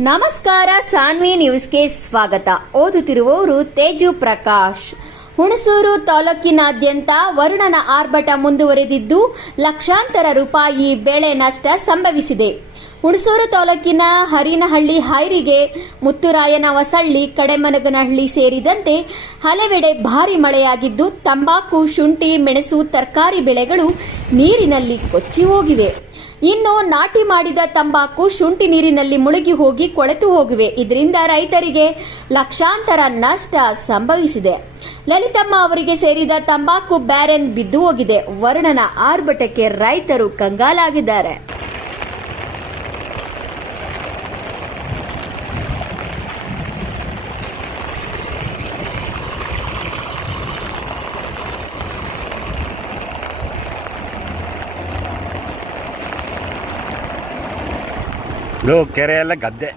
ನಮಸ್ಕಾರ, ಸಾನ್ವಿ ನ್ಯೂಸ್ಗೆ ಸ್ವಾಗತ. ಓದುತ್ತಿರುವವರು ತೇಜು ಪ್ರಕಾಶ್. ಹುಣಸೂರು ತಾಲೂಕಿನಾದ್ಯಂತ ವರುಣನ ಆರ್ಭಟ ಮುಂದುವರೆದಿದ್ದು ಲಕ್ಷಾಂತರ ರೂಪಾಯಿ ಬೆಳೆ ನಷ್ಟ ಸಂಭವಿಸಿದೆ. ಹುಣಸೂರು ತಾಲೂಕಿನ ಹರಿನಹಳ್ಳಿ ಹೈರಿಗೆ ಮುತ್ತುರಾಯನ ಹೊಸಳ್ಳಿ, ಕಡೆಮನಗನಹಳ್ಳಿ ಸೇರಿದಂತೆ ಹಲವೆಡೆ ಭಾರಿ ಮಳೆಯಾಗಿದ್ದು, ತಂಬಾಕು, ಶುಂಠಿ, ಮೆಣಸು, ತರಕಾರಿ ಬೆಳೆಗಳು ನೀರಿನಲ್ಲಿ ಕೊಚ್ಚಿ ಹೋಗಿವೆ. ಇನ್ನು ನಾಟಿ ಮಾಡಿದ ತಂಬಾಕು, ಶುಂಠಿ ನೀರಿನಲ್ಲಿ ಮುಳುಗಿ ಹೋಗಿ ಕೊಳೆತು ಹೋಗಿವೆ. ಇದರಿಂದ ರೈತರಿಗೆ ಲಕ್ಷಾಂತರ ನಷ್ಟ ಸಂಭವಿಸಿದೆ. ಲಲಿತಮ್ಮ ಅವರಿಗೆ ಸೇರಿದ ತಂಬಾಕು ಬ್ಯಾರೆನ್ ಬಿದ್ದು ಹೋಗಿದೆ. ವರ್ಣನ ಆರ್ಭಟಕ್ಕೆ ರೈತರು ಕಂಗಾಲಾಗಿದ್ದಾರೆ. ಕೆರೆ ಎಲ್ಲ ಗದ್ದೆ.